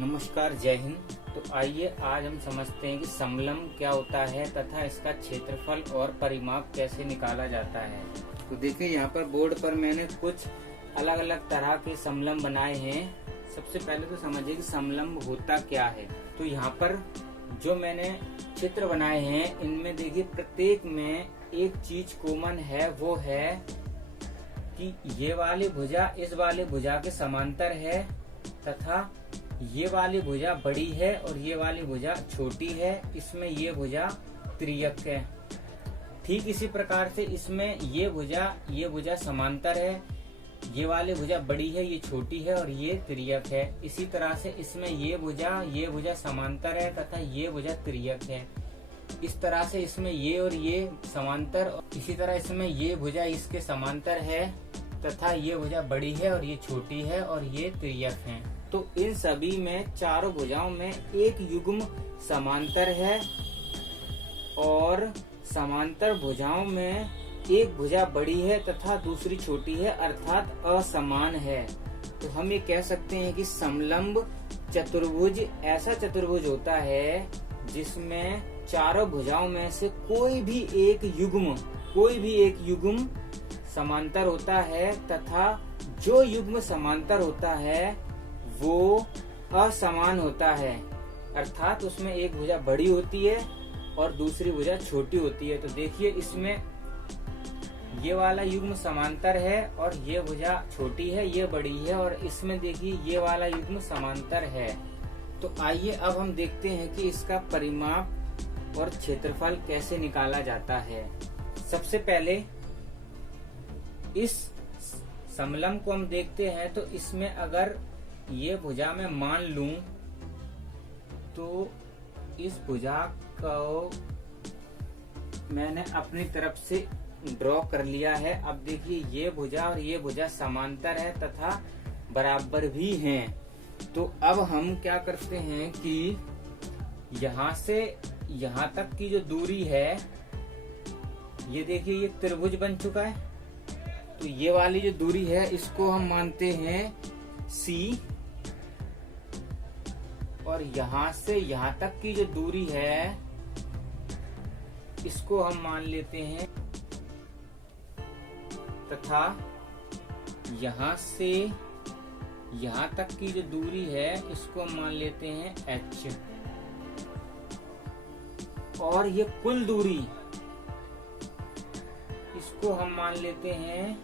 नमस्कार, जय हिंद। तो आइए आज हम समझते हैं कि समलंब क्या होता है तथा इसका क्षेत्रफल और परिमाप कैसे निकाला जाता है। तो देखिए यहाँ पर बोर्ड पर मैंने कुछ अलग अलग तरह के समलंब बनाए हैं। सबसे पहले तो समझिए कि समलंब होता क्या है। तो यहाँ पर जो मैंने चित्र बनाए हैं इनमें देखिए प्रत्येक में एक चीज कॉमन है, वो है कि ये वाली भुजा इस वाली भुजा के समांतर है तथा ये वाली भुजा बड़ी है और ये वाली भुजा छोटी है। इसमें ये भुजा त्रियक है। ठीक इसी प्रकार से इसमें ये भुजा समांतर है, ये वाली भुजा बड़ी है, ये छोटी है और ये त्रियक है। इसी तरह से इसमें ये भुजा समांतर है तथा ये भुजा त्रियक है। इस तरह से इसमें ये और ये समांतर, और इसी तरह इसमें ये भुजा इसके समांतर है तथा ये भुजा बड़ी है और ये छोटी है और ये त्रियक है। तो इन सभी में चारों भुजाओं में एक युग्म समांतर है और समांतर भुजाओं में एक भुजा बड़ी है तथा दूसरी छोटी है, अर्थात असमान है। तो हम ये कह सकते हैं कि समलंब चतुर्भुज ऐसा चतुर्भुज होता है जिसमें चारों भुजाओं में से कोई भी एक युग्म समांतर होता है तथा जो युग्म समांतर होता है वो असमान होता है, अर्थात उसमें एक भुजा बड़ी होती है और दूसरी भुजा छोटी होती है। तो देखिए इसमें ये वाला युग्म समांतर है और ये भुजा छोटी है, ये बड़ी है, और इसमें देखिए ये वाला युग्म समांतर है। तो आइए अब हम देखते हैं कि इसका परिमाप और क्षेत्रफल कैसे निकाला जाता है। सबसे पहले इस समलंब को हम देखते हैं। तो इसमें अगर ये भुजा मैं मान लूं तो इस भुजा को मैंने अपनी तरफ से ड्रॉ कर लिया है। अब देखिए ये भुजा और ये भुजा समांतर है तथा बराबर भी हैं। तो अब हम क्या करते हैं कि यहाँ से यहाँ तक की जो दूरी है, ये देखिए ये त्रिभुज बन चुका है। तो ये वाली जो दूरी है इसको हम मानते हैं C, और यहाँ से यहाँ तक की जो दूरी है इसको हम मान लेते हैं, तथा यहाँ से यहाँ तक की जो दूरी है इसको हम मान लेते हैं H, और ये कुल दूरी इसको हम मान लेते हैं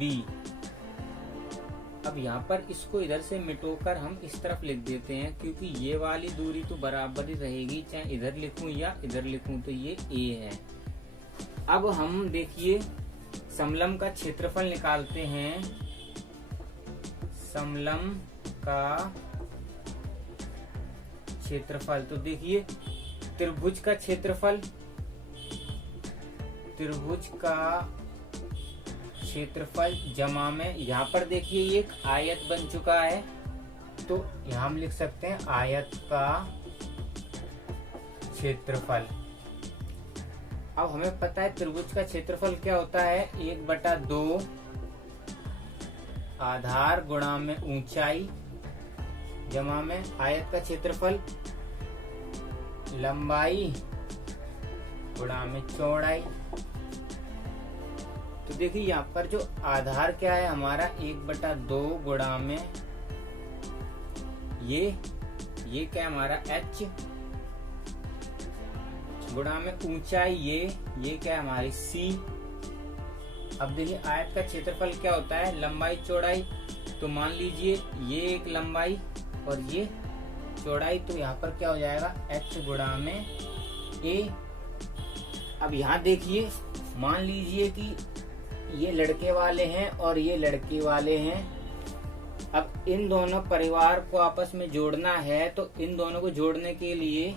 B। अब यहाँ पर इसको इधर से मिटोकर हम इस तरफ लिख देते हैं, क्योंकि ये वाली दूरी तो बराबर ही रहेगी, चाहे इधर लिखूं या इधर लिखूं। तो ये A है। अब हम देखिए समलंब का क्षेत्रफल निकालते हैं। समलंब का क्षेत्रफल, तो देखिए त्रिभुज का क्षेत्रफल, जमा में यहाँ पर देखिए ये एक आयत बन चुका है, तो यहाँ हम लिख सकते हैं आयत का क्षेत्रफल। अब हमें पता है त्रिभुज का क्षेत्रफल क्या होता है, 1/2 आधार गुणा में ऊंचाई जमा में आयत का क्षेत्रफल लंबाई गुणा में चौड़ाई। तो देखिए यहाँ पर जो आधार क्या है हमारा 1/2 गुणा में ये क्या है हमारा H, गुणा में ऊंचाई ये क्या है हमारी C। अब देखिए आयत का क्षेत्रफल क्या होता है, लंबाई चौड़ाई। तो मान लीजिए ये एक लंबाई और ये चौड़ाई, तो यहाँ पर क्या हो जाएगा H गुणा में A। अब यहाँ देखिए मान लीजिए कि ये लड़के वाले हैं और ये लड़की वाले हैं। अब इन दोनों परिवार को आपस में जोड़ना है, तो इन दोनों को जोड़ने के लिए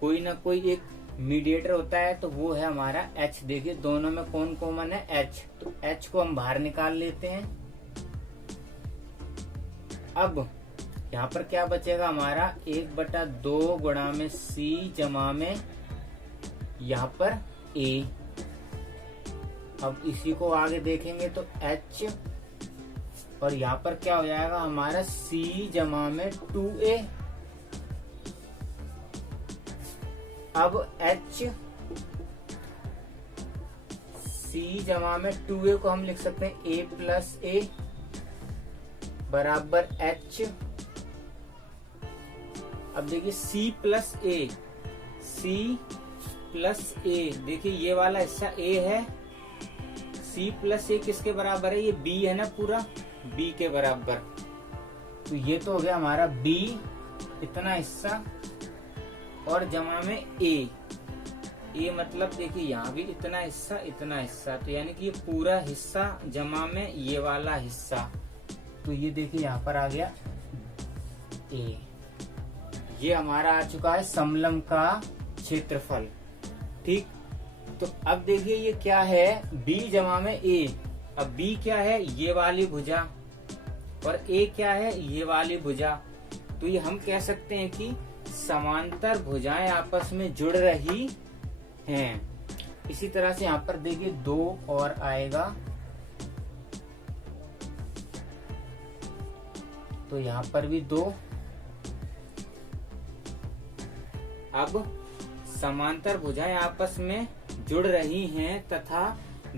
कोई ना कोई एक मीडिएटर होता है, तो वो है हमारा H। देखिए दोनों में कौन कॉमन है, H। तो H को हम बाहर निकाल लेते हैं। अब यहाँ पर क्या बचेगा हमारा 1/2 गुणा में C जमा में यहाँ पर A। अब इसी को आगे देखेंगे तो H और यहाँ पर क्या हो जाएगा हमारा C जमा में 2A। अब H C जमा में 2A को हम लिख सकते हैं A प्लस A बराबर H। अब देखिए C plus A, C plus A, देखिए ये वाला हिस्सा A है, C प्लस A किसके बराबर है, ये B है ना, पूरा B के बराबर। तो ये तो हो गया हमारा B इतना हिस्सा और जमा में A मतलब देखिए यहाँ भी इतना हिस्सा, तो यानी कि ये पूरा हिस्सा जमा में ये वाला हिस्सा। तो ये देखिए यहाँ पर आ गया A। ये हमारा आ चुका है समलंब का क्षेत्रफल। ठीक, तो अब देखिए ये क्या है, B जमा में A। अब B क्या है, ये वाली भुजा, और A क्या है, ये वाली भुजा। तो ये हम कह सकते हैं कि समांतर भुजाएं आपस में जुड़ रही हैं। इसी तरह से यहाँ पर देखिए 2 और आएगा, तो यहाँ पर भी 2। अब समांतर भुजाएं आपस में जुड़ रही हैं तथा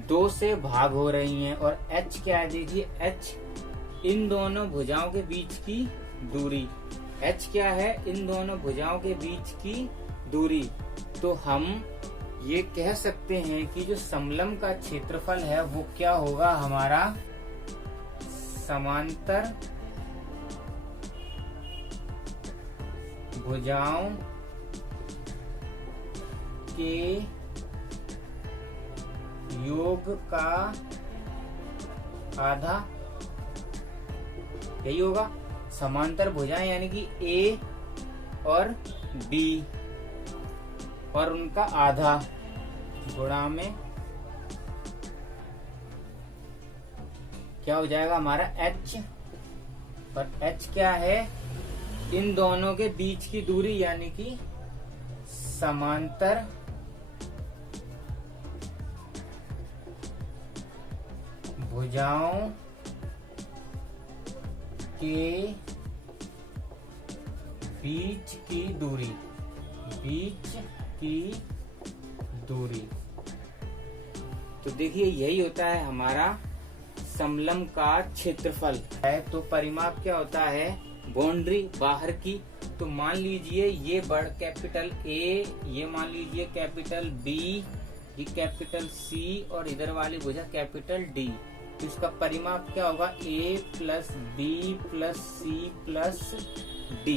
2 से भाग हो रही हैं। और H क्या है, देखिए H इन दोनों भुजाओं के बीच की दूरी। H क्या है, इन दोनों भुजाओं के बीच की दूरी। तो हम ये कह सकते हैं कि जो समलंब का क्षेत्रफल है वो क्या होगा हमारा, समांतर भुजाओं के योग का आधा, यही होगा। समांतर भुजाएं यानी कि A और B और उनका आधा गुणा में क्या हो जाएगा हमारा H। और H क्या है, इन दोनों के बीच की दूरी यानी कि समांतर भुजाओं के बीच की दूरी, तो देखिए यही होता है हमारा समलंब का क्षेत्रफल है। तो परिमाप क्या होता है, बाउंड्री बाहर की। तो मान लीजिए ये बड़ कैपिटल A, ये मान लीजिए कैपिटल B, ये कैपिटल C और इधर वाली भुजा कैपिटल D। तो इसका परिमाप क्या होगा, A plus B plus C plus D।